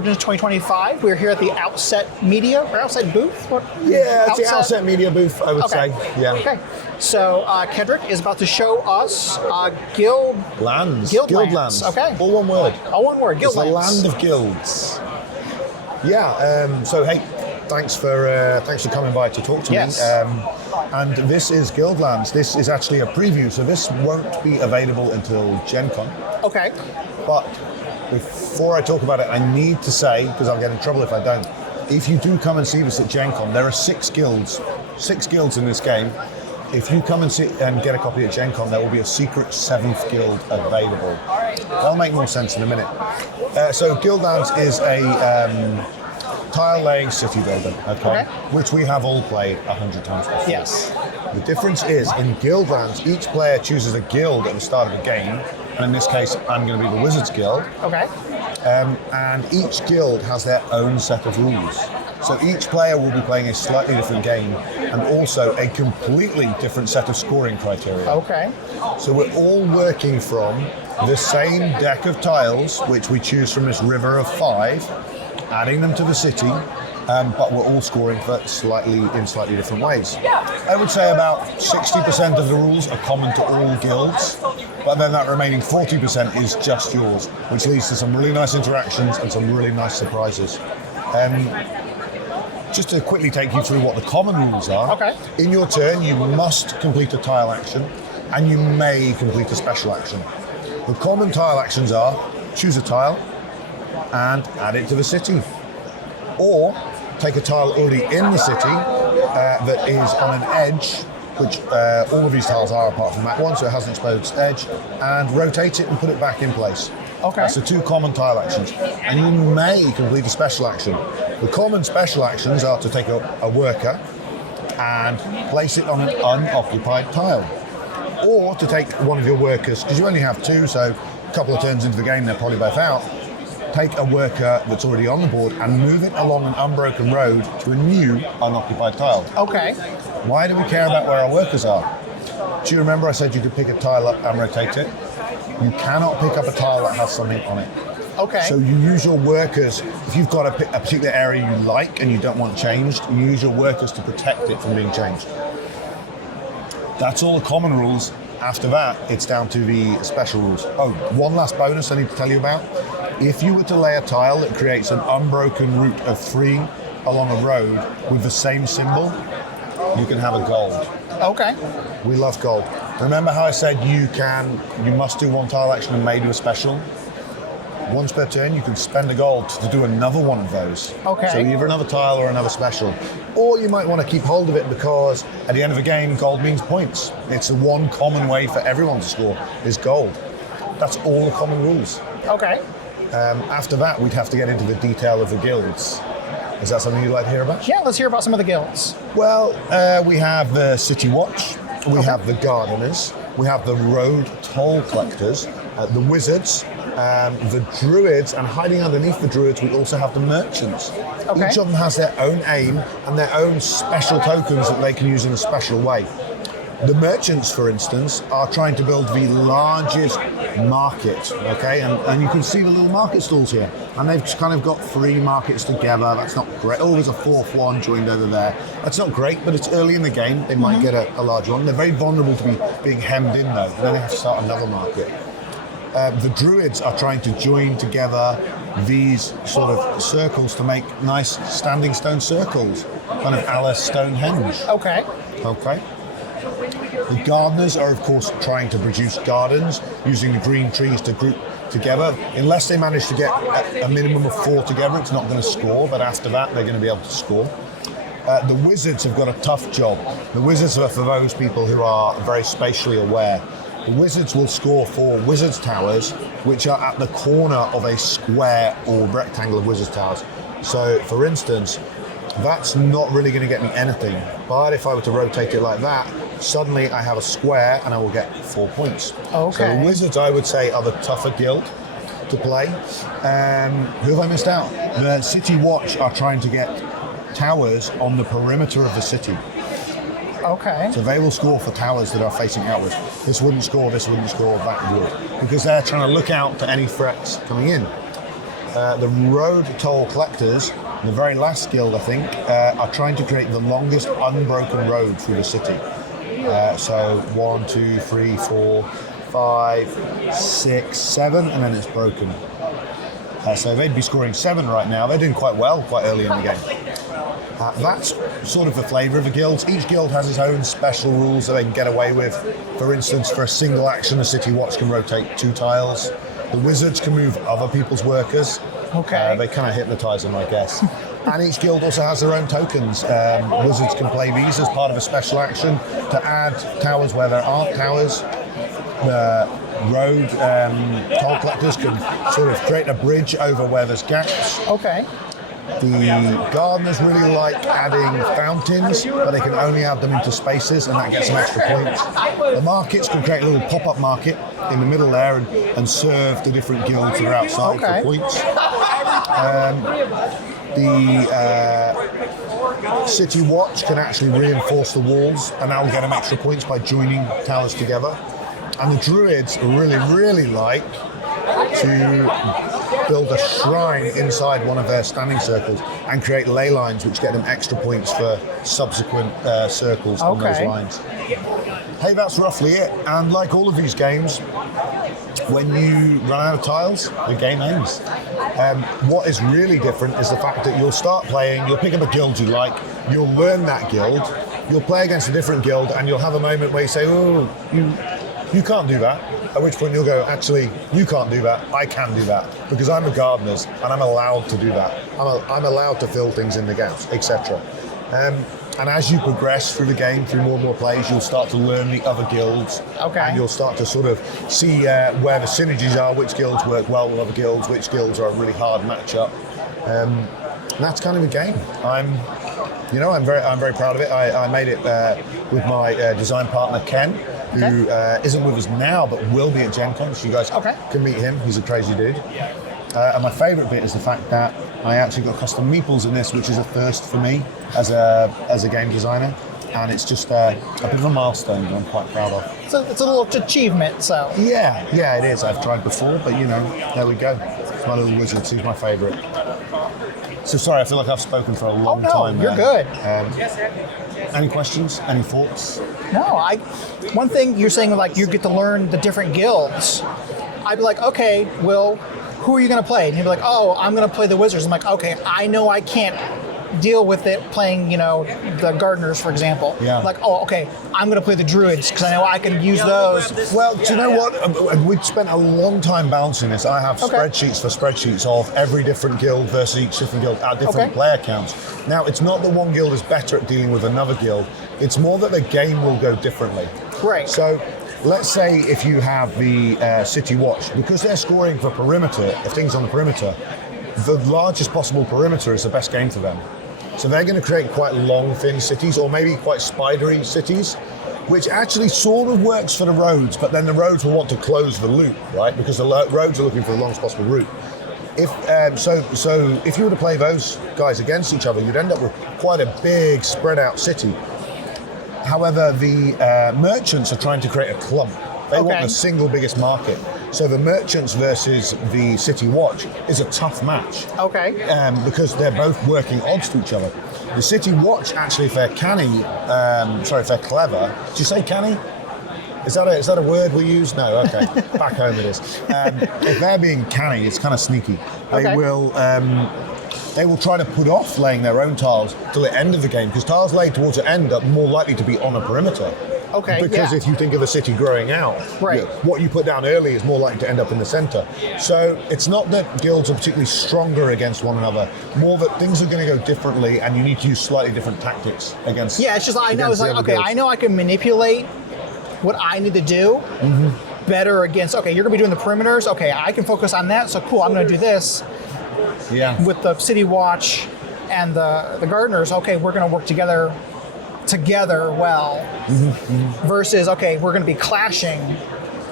Origins 2025. We're here at the Outset Media, or Outset booth? What? Yeah, it's the Outset Media booth, I would say. Yeah. Okay. So Kedric is about to show us Guildlands. Guildlands. Okay. All one word. All one word. Guildlands. It's the land of guilds. Yeah. So hey, thanks for coming by to talk to me. And this is Guildlands. This is actually a preview, so this won't be available until Gen Con. Okay. But before I talk about it, I need to say, because I'll get in trouble if I don't, if you do come and see this at Gen Con, there are 6 guilds in this game. If you come and get a copy at Gen Con, there will be a secret 7th guild available. That'll make more sense in a minute. So Guildlands is a tile-laying city builder, okay? Which we have all played 100 times before. Yes. The difference is, in Guildlands, each player chooses a guild at the start of the game, and in this case, I'm going to be the Wizards Guild. Okay. And each guild has their own set of rules. So each player will be playing a slightly different game, and also a completely different set of scoring criteria. Okay. So we're all working from the same deck of tiles, which we choose from this river of 5, adding them to the city, but we're all scoring for slightly different ways. I would say about 60% of the rules are common to all guilds, but then that remaining 40% is just yours, which leads to some really nice interactions and some really nice surprises. Just to quickly take you through what the common rules are. Okay. In your turn, you must complete a tile action, and you may complete a special action. The common tile actions are choose a tile and add it to the city, or take a tile already in the city that is on an edge, which all of these tiles are apart from that one, so it has an exposed edge, and rotate it and put it back in place. Okay. That's the 2 common tile actions. And you may complete a special action. The common special actions are to take a worker and place it on an unoccupied tile, or to take one of your workers, because you only have 2, so a couple of turns into the game they're probably both out. Take a worker that's already on the board and move it along an unbroken road to a new unoccupied tile. Okay. Why do we care about where our workers are? Do you remember I said you could pick a tile up and rotate it? You cannot pick up a tile that has something on it. Okay. So you use your workers, if you've got a particular area you like and you don't want changed, you use your workers to protect it from being changed. That's all the common rules. After that, it's down to the special rules. Oh, one last bonus I need to tell you about. If you were to lay a tile that creates an unbroken route of 3 along a road with the same symbol, you can have a gold. Okay. We love gold. Remember how I said you must do 1 tile action and may do a special? Once per turn, you can spend a gold to do another one of those. Okay. So either another tile or another special. Or you might want to keep hold of it because at the end of the game, gold means points. It's the one common way for everyone to score, is gold. That's all the common rules. Okay. After that, we'd have to get into the detail of the guilds. Is that something you'd like to hear about? Yeah, let's hear about some of the guilds. Well, we have the City Watch, we have the Gardeners, we have the Road Toll Collectors, the Wizards, the Druids, and hiding underneath the Druids, we also have the Merchants. Okay. Each of them has their own aim and their own special tokens that they can use in a special way. The Merchants, for instance, are trying to build the largest market, okay? And you can see the little market stalls here. And they've kind of got 3 markets together. That's not great. Oh, there's a 4th one joined over there. That's not great, but it's early in the game. They might get a large one. They're very vulnerable to being hemmed in, though. Then they have to start another market. The Druids are trying to join together these sort of circles to make nice standing stone circles, kind of a la Stonehenge. Okay. Okay. The Gardeners are, of course, trying to produce gardens using the green trees to group together. Unless they manage to get a minimum of 4 together, it's not going to score, but after that, they're going to be able to score. The Wizards have got a tough job. The Wizards are for those people who are very spatially aware. The Wizards will score 4 Wizards Towers, which are at the corner of a square or rectangle of Wizards Towers. So, for instance, that's not really going to get me anything. But if I were to rotate it like that, suddenly I have a square and I will get 4 points. Okay. So the Wizards, I would say, are the tougher guild to play. Who have I missed out? The City Watch are trying to get towers on the perimeter of the city. Okay. So they will score for towers that are facing outwards. This wouldn't score, that would. Because they're trying to look out to any threats coming in. The road toll collectors, the very last guild, I think, are trying to create the longest unbroken road through the city. So 1, 2, 3, 4, 5, 6, 7, and then it's broken. So they'd be scoring 7 right now. They're doing quite well, quite early in the game. That's sort of the flavour of the guilds. Each guild has its own special rules that they can get away with. For instance, for a single action, the City Watch can rotate 2 tiles. The wizards can move other people's workers. Okay. They kind of hypnotise them, I guess. And each guild also has their own tokens. Wizards can play these as part of a special action to add towers where there aren't towers. The road toll collectors can sort of create a bridge over where there's gaps. Okay. The gardeners really like adding fountains, but they can only add them into spaces, and that gets some extra points. The markets can create a little pop-up market in the middle there and serve the different guilds that are outside for points. The City Watch can actually reinforce the walls, and that will get them extra points by joining towers together. And the druids really, really like to build a shrine inside one of their standing circles and create ley lines, which get them extra points for subsequent circles on those lines. Hey, that's roughly it. And like all of these games, when you run out of tiles, the game ends. What is really different is the fact that you'll start playing, you'll pick up a guild you like, you'll learn that guild, you'll play against a different guild, and you'll have a moment where you say, oh, you can't do that. At which point you'll go, actually, you can't do that, I can do that. Because I'm a gardener and I'm allowed to do that. I'm allowed to fill things in the gaps, etc. And as you progress through the game, through more and more plays, you'll start to learn the other guilds. Okay. And you'll start to sort of see where the synergies are, which guilds work well with other guilds, which guilds are a really hard matchup. And that's kind of the game. I'm very proud of it. I made it with my design partner, Ken, who isn't with us now, but will be at Gen Con, so you guys can meet him. He's a crazy dude. And my favourite bit is the fact that I actually got custom meeples in this, which is a first for me as a game designer. And it's just a bit of a milestone that I'm quite proud of. So it's a little achievement, so. Yeah, it is. I've tried before, but there we go. It's my little wizard. He's my favourite. So sorry, I feel like I've spoken for a long time. You're good. Any questions? Any thoughts? No, one thing you're saying, like, you get to learn the different guilds. I'd be like, okay, well, who are you going to play? And he'd be like, oh, I'm going to play the wizards. I'm like, okay, I know I can't deal with it playing, the gardeners, for example. Yeah. Like, oh, okay, I'm going to play the druids because I know I can use those. Well, do you know what? We've spent a long time balancing this. I have spreadsheets for spreadsheets of every different guild versus each different guild at different player counts. Now, it's not that one guild is better at dealing with another guild. It's more that the game will go differently. Right. So, let's say if you have the City Watch, because they're scoring for perimeter, if things on the perimeter, the largest possible perimeter is the best game for them. So they're going to create quite long, thin cities, or maybe quite spidery cities, which actually sort of works for the roads, but then the roads will want to close the loop, right? Because the roads are looking for the longest possible route. So if you were to play those guys against each other, you'd end up with quite a big, spread out city. However, the merchants are trying to create a clump. They want the single biggest market. So the merchants versus the City Watch is a tough match. Okay. Because they're both working odds to each other. The City Watch, actually, if they're canny, if they're clever. Did you say canny? Is that a word we use? No, okay. Back home it is. If they're being canny, it's kind of sneaky. They will try to put off laying their own tiles till the end of the game, because tiles laid towards the end are more likely to be on a perimeter. Okay. Because if you think of a city growing out, what you put down early is more likely to end up in the centre. So it's not that guilds are particularly stronger against one another, more that things are going to go differently and you need to use slightly different tactics against. Yeah, it's just I know it's like, okay, guilds. I know I can manipulate what I need to do better against, okay, you're going to be doing the perimeters, okay, I can focus on that, so cool, I'm going to do this. Yeah. With the City Watch and the gardeners, okay, we're going to work together well, versus, okay, we're going to be clashing.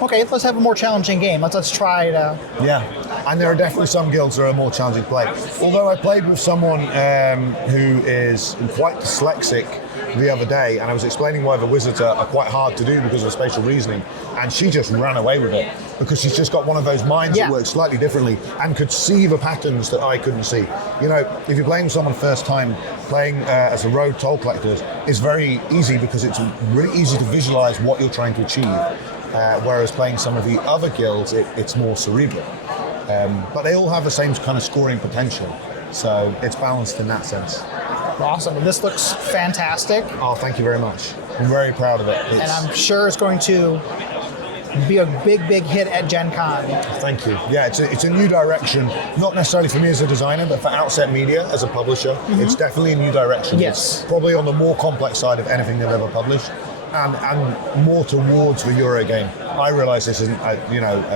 Okay, let's have a more challenging game. Let's try to... Yeah, and there are definitely some guilds that are more challenging to play. Although I played with someone who is quite dyslexic, the other day, and I was explaining why the wizards are quite hard to do because of spatial reasoning, and she just ran away with it because she's just got one of those minds that works slightly differently and could see the patterns that I couldn't see. You know, if you're playing with someone first time, playing as a rogue toll collector is very easy because it's really easy to visualize what you're trying to achieve. Whereas playing some of the other guilds, it's more cerebral. But they all have the same kind of scoring potential. So it's balanced in that sense. Awesome. This looks fantastic. Oh, thank you very much. I'm very proud of it. And I'm sure it's going to be a big, big hit at Gen Con. Thank you. Yeah, it's a new direction, not necessarily for me as a designer, but for Outset Media as a publisher. It's definitely a new direction. Yes. It's probably on the more complex side of anything they've ever published. And more towards the Eurogame. I realise this isn't,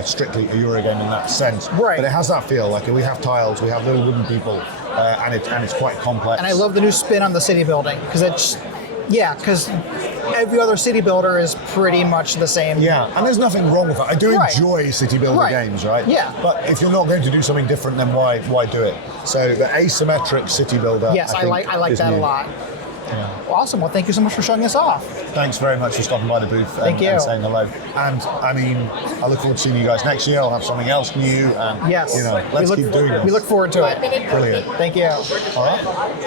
strictly a Eurogame in that sense, right? But it has that feel. Like we have tiles, we have little wooden people, and it's quite complex. And I love the new spin on the city building because because every other city builder is pretty much the same. Yeah, and there's nothing wrong with that. I do enjoy city builder games, right? Yeah. But if you're not going to do something different, then why do it? So the asymmetric city builder. Yes, I like that a lot. Yeah. Awesome. Well, thank you so much for showing us off. Thanks very much for stopping by the booth and saying hello. And I mean, I look forward to seeing you guys next year. I'll have something else new. And, let's keep doing this. We look forward to it. Brilliant. Thank you. All right.